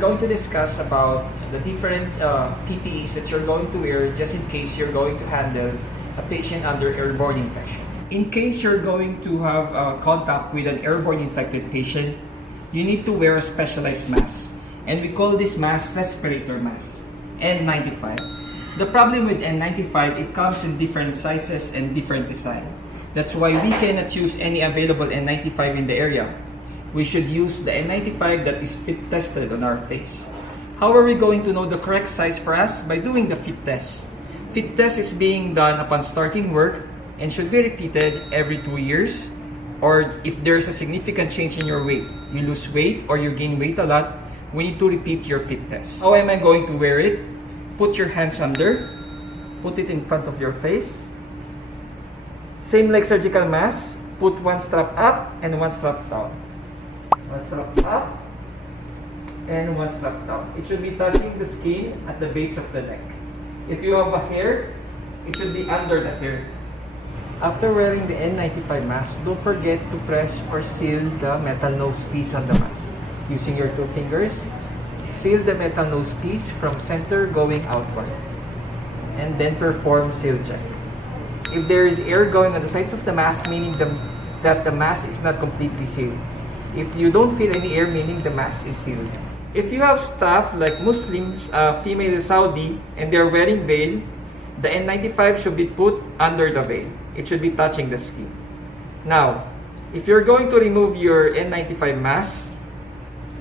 we're going to discuss about the different PPEs that you're going to wear just in case you're going to handle a patient under airborne infection. In case you're going to have contact with an airborne infected patient, you need to wear a specialized mask. And we call this mask respirator mask, N95. The problem with N95, it comes in different sizes and different design. That's why we cannot use any available N95 in the area. We should use the N95 that is fit tested on our face. How are we going to know the correct size for us? By doing the fit test. Fit test is being done upon starting work and should be repeated every 2 years. Or if there's a significant change in your weight, you lose weight or you gain weight a lot, we need to repeat your fit test. How am I going to wear it? Put your hands under, put it in front of your face. Same like surgical mask, put one strap up and one strap down. One strap up and one strap down. It should be touching the skin at the base of the neck. If you have a hair, it should be under the hair. After wearing the N95 mask, don't forget to press or seal the metal nose piece on the mask. Using your 2 fingers, seal the metal nose piece from center going outward. And then perform seal check. If there is air going on the sides of the mask, meaning that the mask is not completely sealed. If you don't feel any air, meaning the mask is sealed. If you have staff like Muslims, female Saudi, and they're wearing veil, the N95 should be put under the veil. It should be touching the skin. Now, if you're going to remove your N95 mask,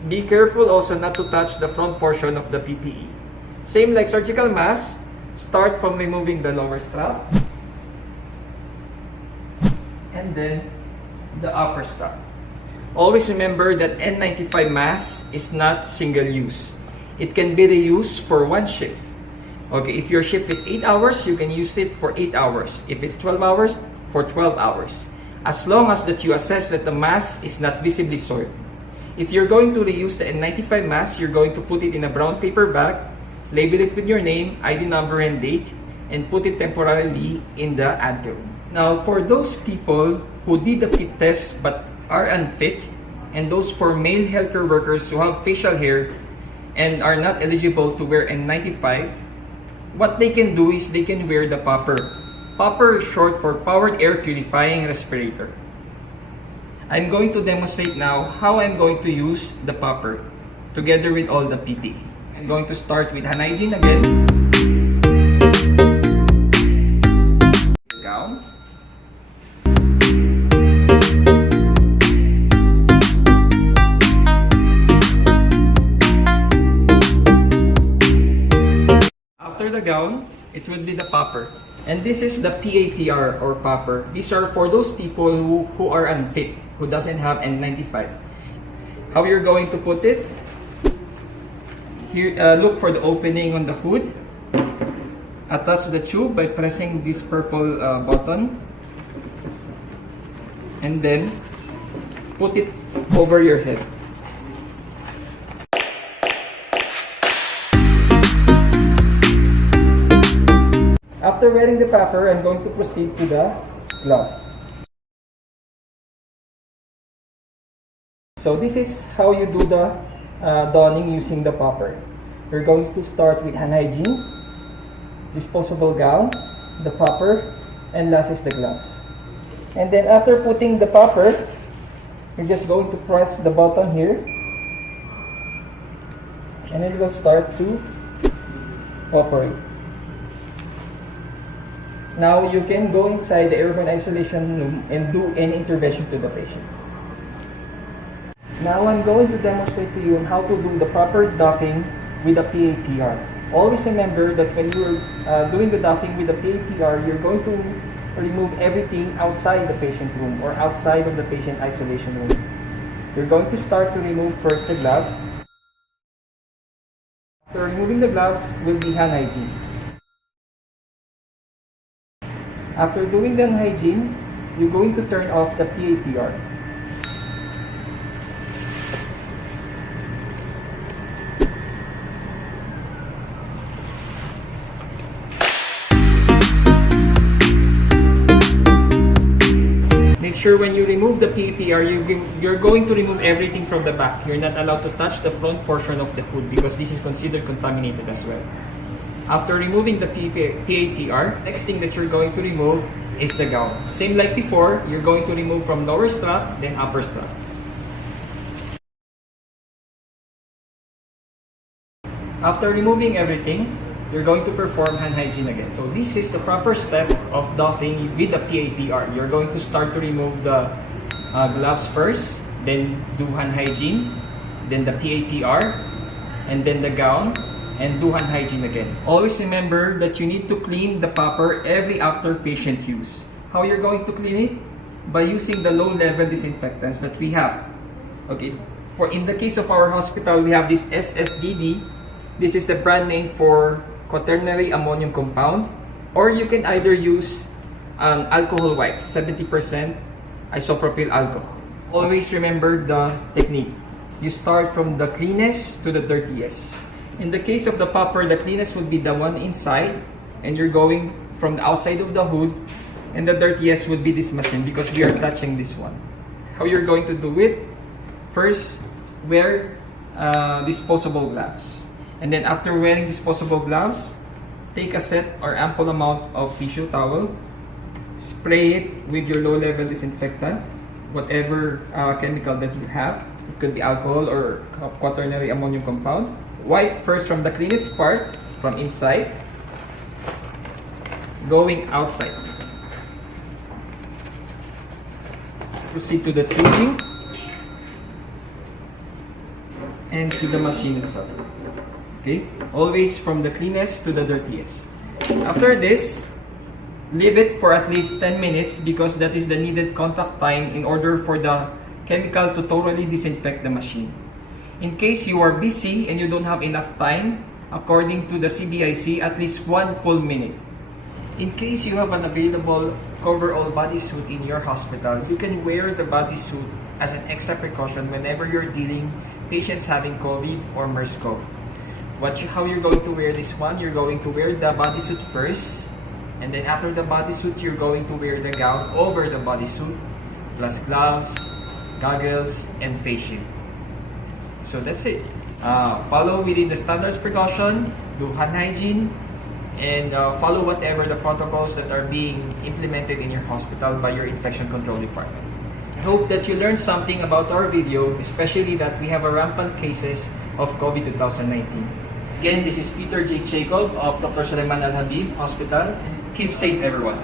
be careful also not to touch the front portion of the PPE. Same like surgical mask, start from removing the lower strap, and then the upper strap. Always remember that N95 mask is not single use. It can be reused for one shift. Okay, if your shift is 8 hours, you can use it for 8 hours. If it's 12 hours, for 12 hours. As long as that you assess that the mask is not visibly soiled. If you're going to reuse the N95 mask, you're going to put it in a brown paper bag, label it with your name, ID number, and date, and put it temporarily in the anteroom. Now, for those people who did the fit test but are unfit, and those for male healthcare workers who have facial hair and are not eligible to wear N95, what they can do is they can wear the PAPR. PAPR is short for Powered Air Purifying Respirator. I'm going to demonstrate now how I'm going to use the PAPR together with all the PPE. I'm going to start with hand hygiene again. Gown. After the gown, it would be the PAPR. And this is the PAPR or PAPR. These are for those people who are unfit, who doesn't have N95. How you're going to put it? Here, look for the opening on the hood. Attach the tube by pressing this purple button. And then put it over your head. After wearing the PAPR, I'm going to proceed to the gloves. So this is how you do the donning using the PAPR. You're going to start with hand hygiene, disposable gown, the PAPR, and last is the gloves. And then after putting the PAPR, you're just going to press the button here, and it will start to operate. Now you can go inside the airborne isolation room and do any intervention to the patient. Now I'm going to demonstrate to you on how to do the proper doffing with a PAPR. Always remember that when you're doing the doffing with the PAPR, you're going to remove everything outside the patient room or outside of the patient isolation room. You're going to start to remove first the gloves. After removing the gloves will be hand hygiene. After doing the hygiene, you're going to turn off the PAPR. sure when you remove the PAPR, you're going to remove everything from the back. You're not allowed to touch the front portion of the hood because this is considered contaminated as well. After removing the PAPR, next thing that you're going to remove is the gown. Same like before, you're going to remove from lower strap, then upper strap. After removing everything, you're going to perform hand hygiene again. So this is the proper step of doffing with the PAPR. You're going to start to remove the gloves first, then do hand hygiene, then the PAPR, and then the gown, and do hand hygiene again. Always remember that you need to clean the PAPR every after patient use. How you're going to clean it? By using the low-level disinfectants that we have. Okay, for in the case of our hospital, we have this SSDD. This is the brand name for quaternary ammonium compound, or you can either use alcohol wipes, 70% isopropyl alcohol. Always remember the technique. You start from the cleanest to the dirtiest. In the case of the PAPR, the cleanest would be the one inside, and you're going from the outside of the hood, and the dirtiest would be this machine because we are touching this one. How you're going to do it? First, wear disposable gloves. And then after wearing disposable gloves, take a set or ample amount of tissue towel, spray it with your low-level disinfectant, whatever chemical that you have. It could be alcohol or quaternary ammonium compound. Wipe first from the cleanest part, from inside, going outside. Proceed to the tubing and to the machine itself. Okay, always from the cleanest to the dirtiest. After this, leave it for at least 10 minutes because that is the needed contact time in order for the chemical to thoroughly disinfect the machine. In case you are busy and you don't have enough time, according to the CBIC, at least 1 full minute. In case you have an available coverall bodysuit in your hospital, you can wear the bodysuit as an extra precaution whenever you're dealing patients having COVID or MERS-CoV. How you're going to wear this one? You're going to wear the bodysuit first, and then after the bodysuit, you're going to wear the gown over the bodysuit, plus gloves, goggles, and face shield. So that's it. Follow within the standards precaution, do hand hygiene, and follow whatever the protocols that are being implemented in your hospital by your infection control department. I hope that you learned something about our video, especially that we have a rampant cases of COVID 2019. Again, this is Peter J. Jacob of Dr. Suleiman Al Habib Hospital. Keep safe, everyone.